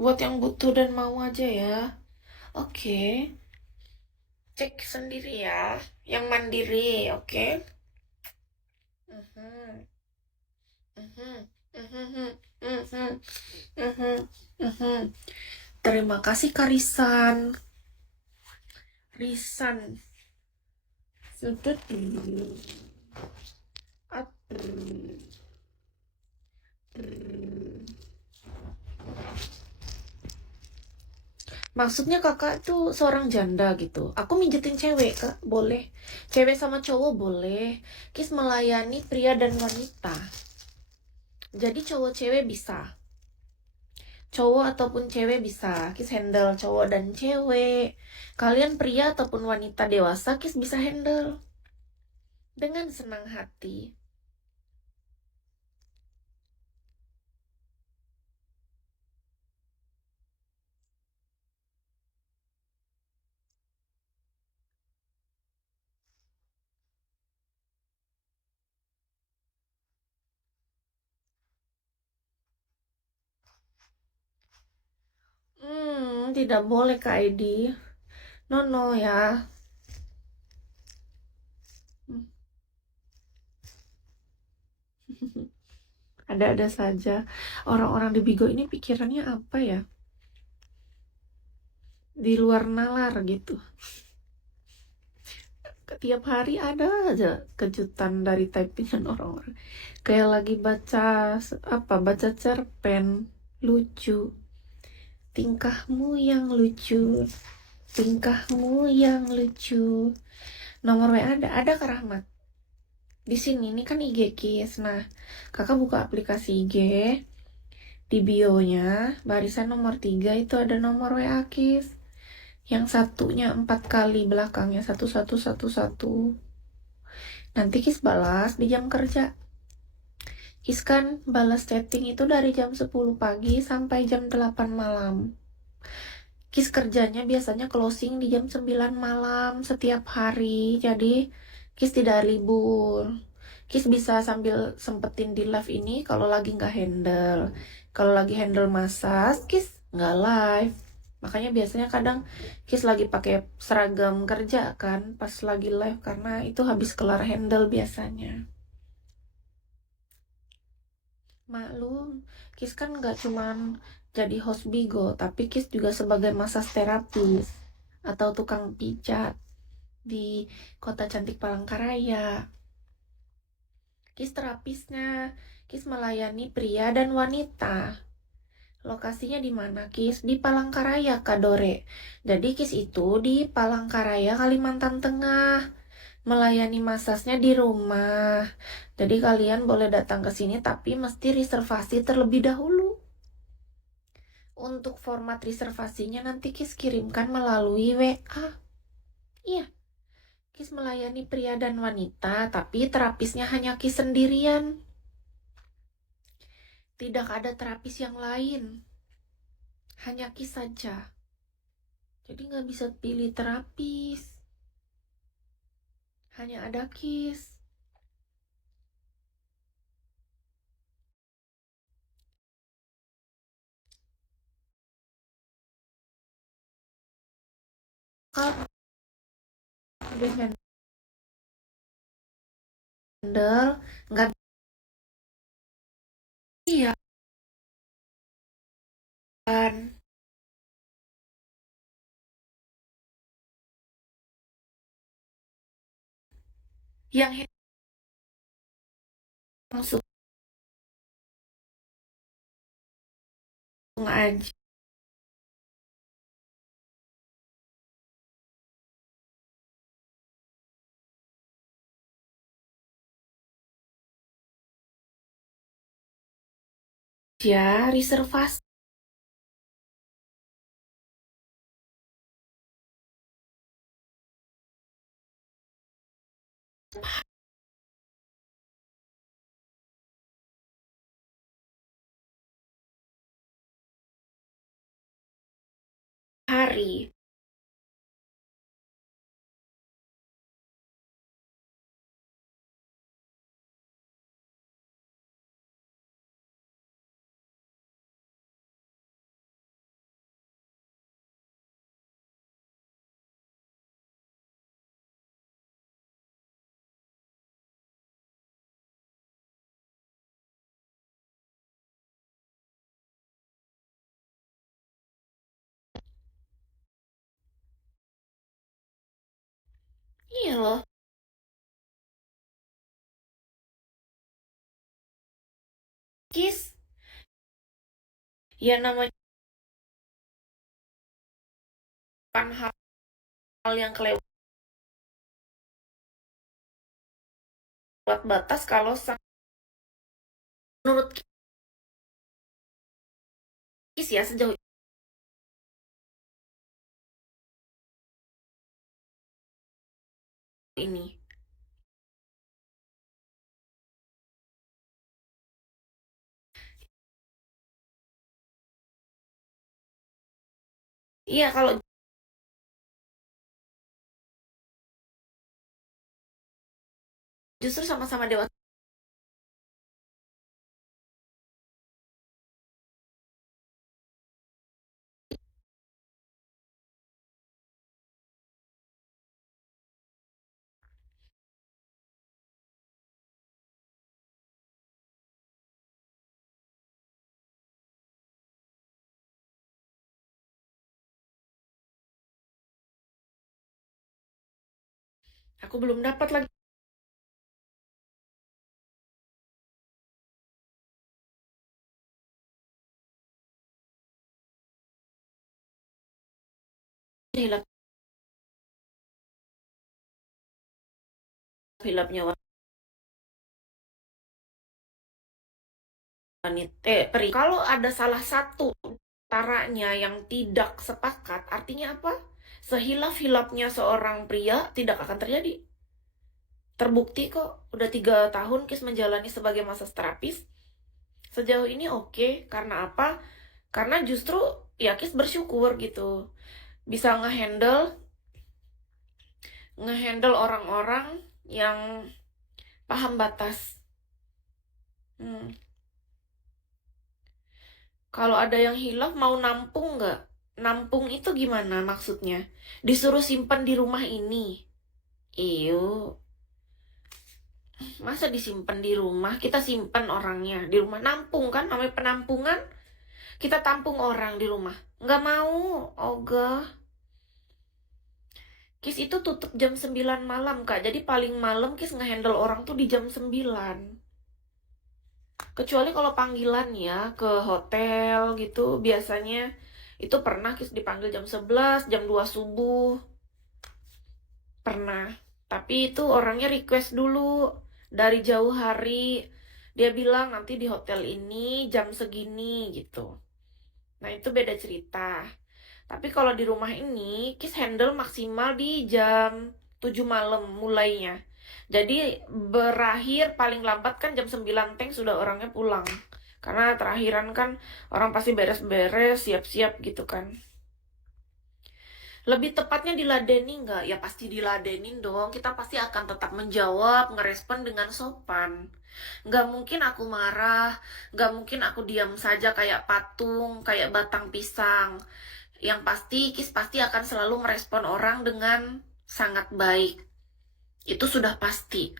Buat yang butuh dan mau aja ya. Oke, cek sendiri ya. Yang mandiri, oke? Mhm, mhm, mhm, mhm, mhm, mhm. Terima kasih Karisan. Risan. Sudut. At. Maksudnya kakak tuh seorang janda gitu. Aku mijetin cewek, kak. Boleh. Cewek sama cowok boleh. Kis melayani pria dan wanita. Jadi cowok cewek bisa. Cowok ataupun cewek bisa. Kis handle cowok dan cewek. Kalian pria ataupun wanita dewasa, Kis bisa handle. Dengan senang hati. Tidak boleh Kak Edi. No, no ya. Hmm. Ada-ada saja. Orang-orang di Bigo ini pikirannya apa ya? Di luar nalar gitu. Tiap hari ada aja kejutan dari typingan orang-orang. Kayak lagi baca cerpen lucu. Tingkahmu yang lucu, tingkahmu yang lucu. Nomor WA ada Kak Rahmat. Di sini ini kan IG Kis. Nah, kakak buka aplikasi IG. Di bio-nya, barisan nomor 3 itu ada nomor WA Kis. Yang satunya 4 kali belakangnya 1111. Nanti Kis balas di jam kerja. Kis kan balas chatting itu dari jam 10 pagi sampai jam 8 malam. Kis kerjanya biasanya closing di jam 9 malam setiap hari. Jadi Kis tidak libur. Kis bisa sambil sempetin di live ini kalau lagi nggak handle. Kalau lagi handle masa, Kis nggak live. Makanya biasanya kadang Kis lagi pakai seragam kerja kan pas lagi live karena itu habis kelar handle biasanya. Maklum, Kis kan nggak cuman jadi host Bigo, tapi Kis juga sebagai massage terapis atau tukang pijat di kota cantik Palangkaraya. Kis terapisnya, Kis melayani pria dan wanita. Lokasinya di mana, Kis? Di Palangkaraya, Kadore. Jadi Kis itu di Palangkaraya, Kalimantan Tengah. Melayani masasnya di rumah. Jadi kalian boleh datang ke sini tapi mesti reservasi terlebih dahulu. Untuk format reservasinya nanti Kis kirimkan melalui WA. Iya, Kis melayani pria dan wanita, tapi terapisnya hanya Kis sendirian. Tidak ada terapis yang lain. Hanya Kis saja. Jadi nggak bisa pilih terapis. Hanya ada Kis. Kalau udah handle, nggak iya kan. Yang langsung aja. Ya, reservasi hari. loh. Kis, ya namanya kan hal yang kelewat batas kalau menurut Kis ya sejauh ini. Iya, kalau justru sama-sama dewasa. Aku belum dapat lagi hilap-hilapnya wanita, peri. Kalau ada salah satu antaranya yang tidak sepakat, artinya apa? Sehilaf-hilapnya seorang pria tidak akan terjadi. Terbukti kok, udah 3 tahun Kis menjalani sebagai massage terapis. Sejauh ini oke. Karena apa? Karena justru ya Kis bersyukur gitu. Bisa ngehandle orang-orang yang paham batas. Hmm. Kalau ada yang hilaf mau nampung nggak? Nampung itu gimana maksudnya? Disuruh simpan di rumah ini. Iyo, masa disimpan di rumah? Kita simpan orangnya di rumah. Nampung kan, namanya penampungan. Kita tampung orang di rumah. Nggak mau, ogah. Kis itu tutup jam 9 malam, Kak. Jadi paling malam Kis ngehandle orang tuh di jam 9. Kecuali kalau panggilan ya ke hotel gitu, biasanya itu pernah Kis dipanggil jam 11, jam 2 subuh. Pernah. Tapi itu orangnya request dulu dari jauh hari. Dia bilang nanti di hotel ini jam segini gitu. Nah, itu beda cerita. Tapi kalau di rumah ini, Kis handle maksimal di jam 7 malam mulainya. Jadi berakhir paling lambat kan jam 9 teng sudah orangnya pulang. Karena terakhiran kan orang pasti beres-beres, siap-siap gitu kan. Lebih tepatnya diladeni nggak? Ya pasti diladenin dong. Kita pasti akan tetap menjawab, ngerespon dengan sopan. Nggak mungkin aku marah, nggak mungkin aku diam saja kayak patung, kayak batang pisang. Yang pasti, Kis pasti akan selalu merespon orang dengan sangat baik. Itu sudah pasti.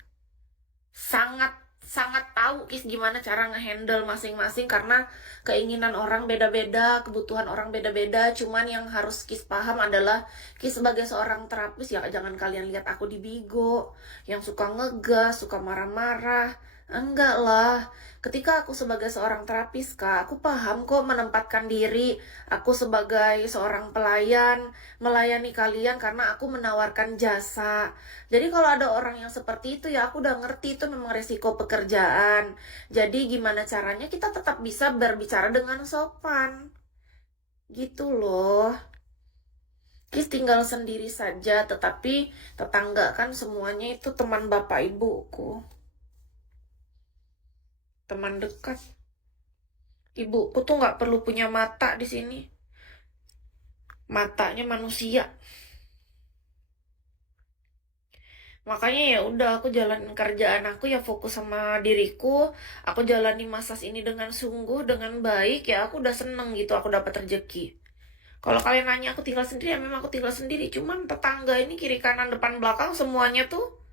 Sangat sangat tahu Kis gimana cara ngehandle masing-masing karena keinginan orang beda-beda, kebutuhan orang beda-beda. Cuman yang harus Kis paham adalah Kis sebagai seorang terapis ya jangan kalian lihat aku di bigo yang suka ngegas, suka marah-marah. Enggak lah. Ketika aku sebagai seorang terapis, Kak, aku paham kok menempatkan diri. Aku sebagai seorang pelayan, melayani kalian karena aku menawarkan jasa. Jadi kalau ada orang yang seperti itu ya aku udah ngerti itu memang resiko pekerjaan. Jadi gimana caranya kita tetap bisa berbicara dengan sopan. Gitu loh. Kis tinggal sendiri saja, tetapi tetangga kan semuanya itu teman bapak ibuku. Teman dekat. Ibuku tuh nggak perlu punya mata di sini. Matanya manusia. Makanya ya udah aku jalanin kerjaan aku ya fokus sama diriku. Aku jalani masas ini dengan sungguh, dengan baik ya aku udah seneng gitu aku dapat rezeki. Kalau kalian nanya aku tinggal sendiri ya memang aku tinggal sendiri. Cuman tetangga ini kiri kanan depan belakang semuanya tuh